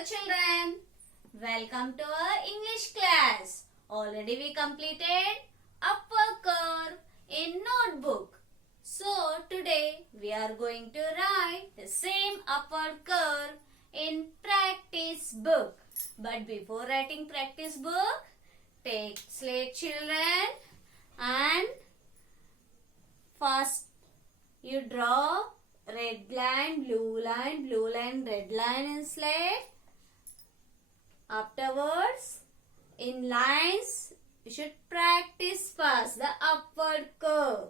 children, welcome to our English class. Already we completed upper curve in notebook. So today we are going to write the same upper curve in practice book. But before writing practice book, take slate children and first you draw red line, blue line, red line in slate. Afterwards, in lines, you should practice first the upward curve.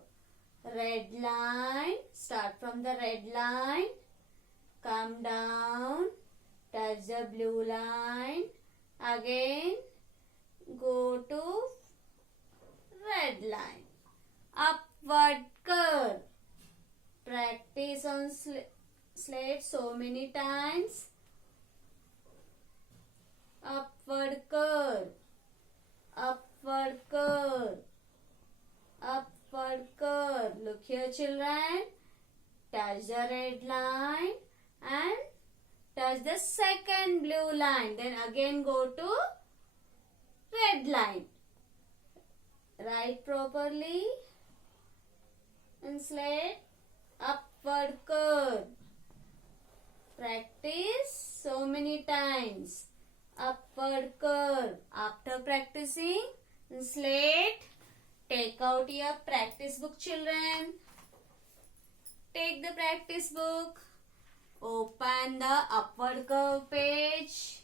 Red line, start from the red line, come down, touch the blue line, again go to red line. Upward curve. Practice on slate so many times. Upward curve, upward curve, upward curve. Look here children, touch the red line and touch the second blue line. Then again go to red line. Write properly and slate. Upward curve. Practice so many times. Upward curve. After practicing, slate, take out your practice book children. Take the practice book. Open the upward curve page.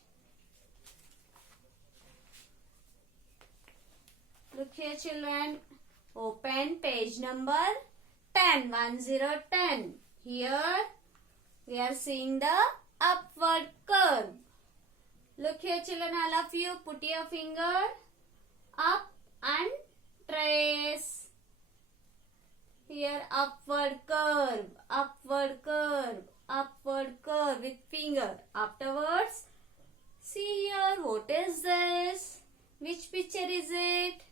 Look here children. Open page number 10. Here we are seeing the upward curve. Look here children, all of you, put your finger up and trace. Here upward curve, upward curve, upward curve with finger. Afterwards, see here, what is this? Which picture is it?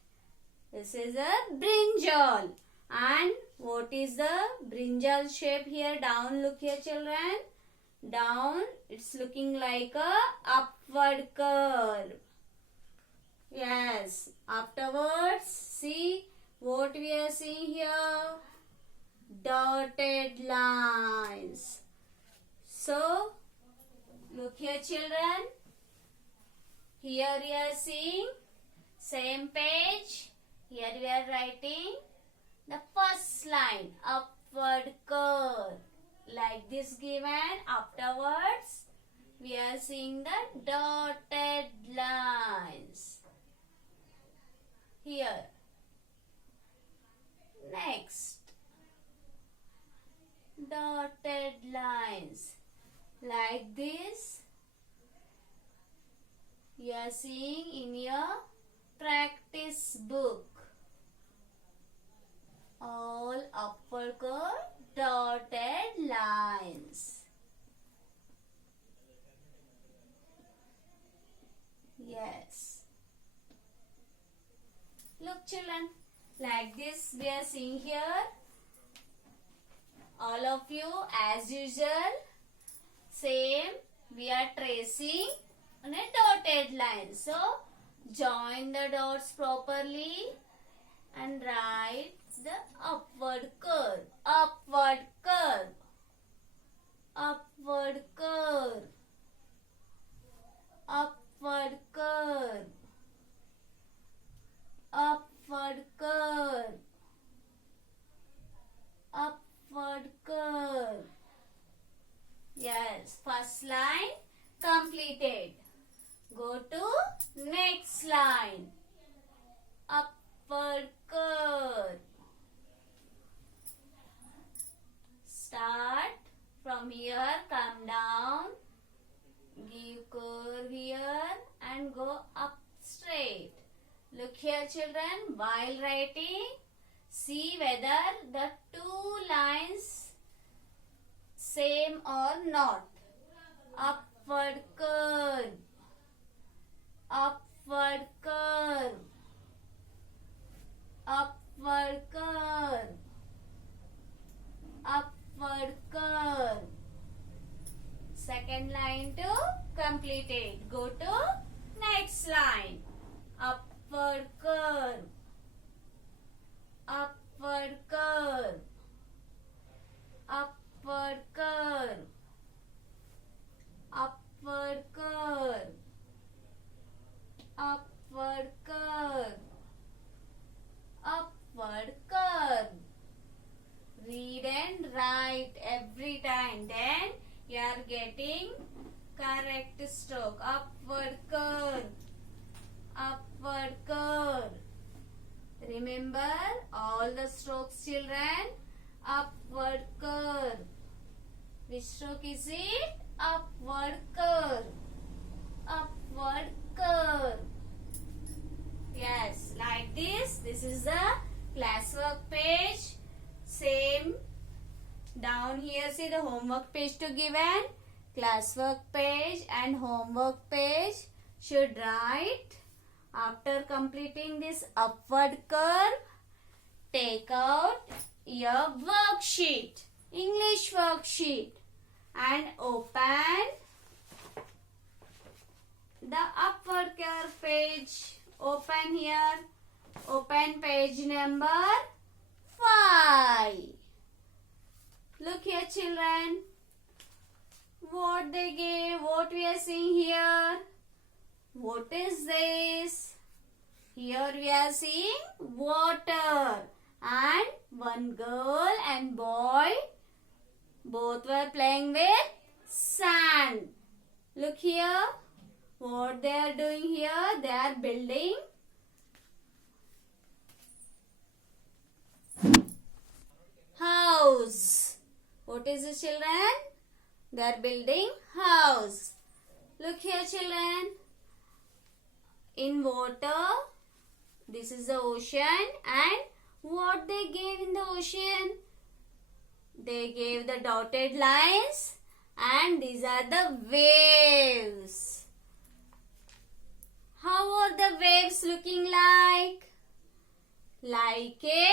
This is a brinjal. And what is the brinjal shape here? Down, look here children. Down, it's looking like a upward curve. Yes. Afterwards, see what we are seeing here? Dotted lines. So, look here children. Here we are seeing same page. Here we are writing the first line, upward curve, like this given. Afterwards, we are seeing the dotted lines. Here. Next. Dotted lines. Like this. You are seeing in your practice book. All upward curve, dotted lines. Yes. Look children, like this we are seeing here. All of you as usual, same we are tracing on a dotted line. So, join the dots properly and write the upward curve, upward curve, upward curve, upward curve, upward curve, upward curve. Yes, first line completed. Go to next line. Upward curve. Start from here, come down, give curve here and go up straight. Look here children, while writing, see whether the two lines same or not. Upward curve, upward curve, upward curve, upward curve. Second line going to complete it. Go to next line. Upward curve. Upward curve. Upward curve. Upward curve. Upward curve. Upward curve. Read and write every time. Then you are getting correct stroke. Upward curve. Upward curve. Remember all the strokes, children. Upward curve. Which stroke is it? Upward curve. Upward curve. Yes, like this. This is the classwork page. Same. Down here, see the homework page to given. Classwork page and homework page should write. After completing this upward curve, take out your worksheet, English worksheet, and open the upward curve page. Open here. Open page number 5. Look here, children. What they gave, what we are seeing here. What is this? Here we are seeing water. And one girl and boy, both were playing with sand. Look here. What they are doing here? They are building house. What is it, children? They are building house. Look here, children. In water, this is the ocean, and what they gave in the ocean? They gave the dotted lines, and these are the waves. How are the waves looking like? Like a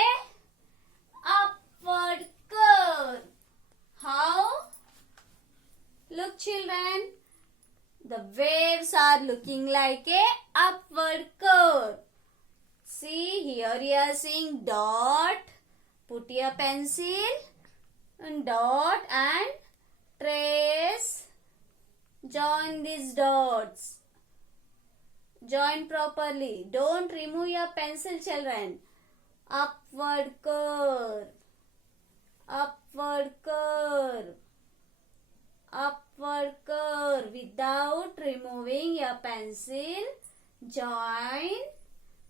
upward curve. How? Look, children. The waves are looking like a upward curve. See, here you are seeing dot. Put your pencil and dot and trace. Join these dots. Join properly. Don't remove your pencil, children. Upward curve. Upward curve. Upward curve. Without removing your pencil, join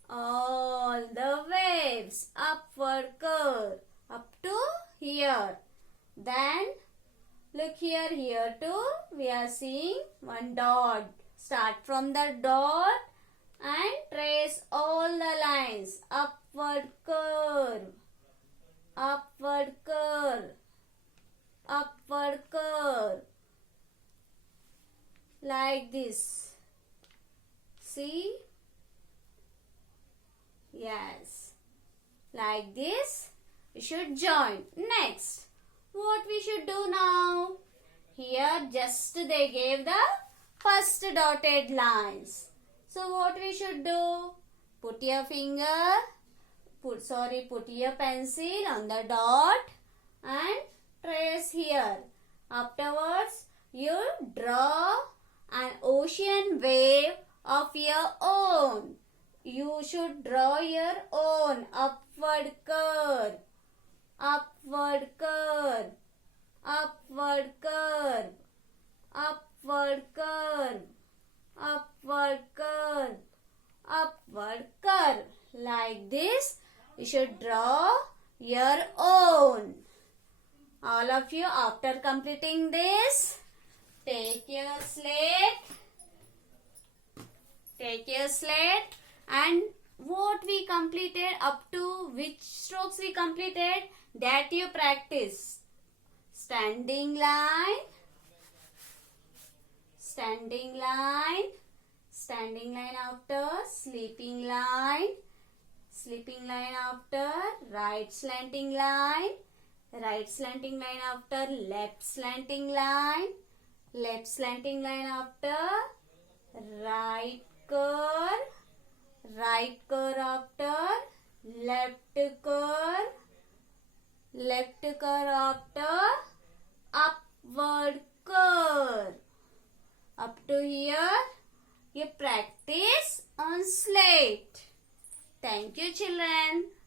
all the waves. Upward curve. Up to here. Then look here, here too. We are seeing one dot. Start from the dot and trace all the lines. Upward curve. Upward curve. Upward curve. Like this. See? Yes. Like this. We should join. Next. What we should do now? Here just they gave the first dotted lines. So what we should do? Put your finger. Put your pencil on the dot and trace here. Afterwards, you draw an ocean wave of your own. You should draw your own upward curve. Upward curve. Upward curve. Upward curve. Upward curve. Upward curve. Like this, you should draw your own. All of you, after completing this, take your slate. Take your slate and what we completed up to which strokes we completed, that you practice. Standing line. Standing line. Standing line after sleeping line. Sleeping line after right slanting line. Right slanting line after left slanting line. left slanting line after right curve, right curve after left curve, left curve after upward curve. Up to here, you practice on slate. Thank you, children.